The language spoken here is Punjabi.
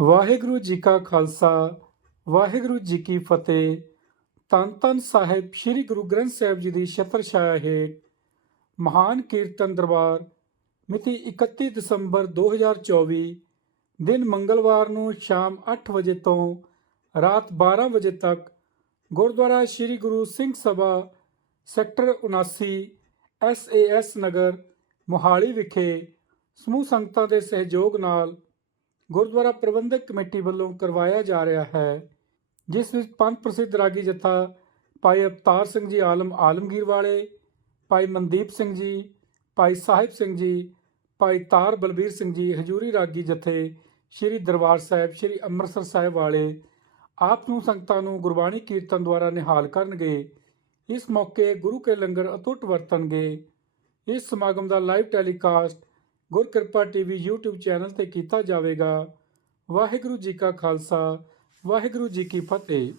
ਵਾਹਿਗੁਰੂ ਜੀ ਕਾ ਖਾਲਸਾ, ਵਾਹਿਗੁਰੂ ਜੀ ਕੀ ਫਤਿਹ। ਧੰਨ ਧੰਨ ਸਾਹਿਬ ਸ੍ਰੀ ਗੁਰੂ ਗ੍ਰੰਥ ਸਾਹਿਬ ਜੀ ਦੀ ਛਤਰ ਛਾਇਆ ਹੇਠ ਮਹਾਨ ਕੀਰਤਨ ਦਰਬਾਰ ਮਿਤੀ 31 ਦਸੰਬਰ 2024 ਦਿਨ ਮੰਗਲਵਾਰ ਨੂੰ ਸ਼ਾਮ 8 ਵਜੇ ਤੋਂ ਰਾਤ 12 ਵਜੇ ਤੱਕ ਗੁਰਦੁਆਰਾ ਸ੍ਰੀ ਗੁਰੂ ਸਿੰਘ ਸਭਾ, ਸੈਕਟਰ 79 ਐਸਏਐਸ ਨਗਰ, ਮੋਹਾਲੀ ਵਿਖੇ ਸਮੂਹ ਸੰਗਤਾਂ ਦੇ ਸਹਿਯੋਗ ਨਾਲ ਗੁਰਦੁਆਰਾ ਪ੍ਰਬੰਧਕ ਕਮੇਟੀ ਵੱਲੋਂ ਕਰਵਾਇਆ ਜਾ ਰਿਹਾ ਹੈ, ਜਿਸ ਵਿੱਚ ਪੰਜ ਪ੍ਰਸਿੱਧ ਰਾਗੀ ਜਥਾ ਭਾਈ ਅਵਤਾਰ ਸਿੰਘ ਜੀ ਆਲਮ ਆਲਮਗੀਰ ਵਾਲੇ, ਭਾਈ ਮਨਦੀਪ ਸਿੰਘ ਜੀ, ਭਾਈ ਸਾਹਿਬ ਸਿੰਘ ਜੀ, ਭਾਈ ਤਾਰ ਬਲਬੀਰ ਸਿੰਘ ਜੀ, ਹਜੂਰੀ ਰਾਗੀ ਜਥੇ ਸ੍ਰੀ ਦਰਬਾਰ ਸਾਹਿਬ, ਸ੍ਰੀ ਅੰਮ੍ਰਿਤਸਰ ਸਾਹਿਬ ਵਾਲੇ ਆਪ ਨੂੰ ਸੰਗਤਾਂ ਨੂੰ ਗੁਰਬਾਣੀ ਕੀਰਤਨ ਦੁਆਰਾ ਨਿਹਾਲ ਕਰਨਗੇ। ਇਸ ਮੌਕੇ ਗੁਰੂ ਕੇ ਲੰਗਰ ਅਟੁੱਟ ਵਰਤਣਗੇ। ਇਸ ਸਮਾਗਮ ਦਾ live telecast Gurkirpa TV YouTube channel ਤੇ ਕੀਤਾ ਜਾਵੇਗਾ। ਵਾਹਿਗੁਰੂ ਜੀ ਕਾ ਖਾਲਸਾ, ਵਾਹਿਗੁਰੂ ਜੀ ਕੀ ਫਤਿਹ।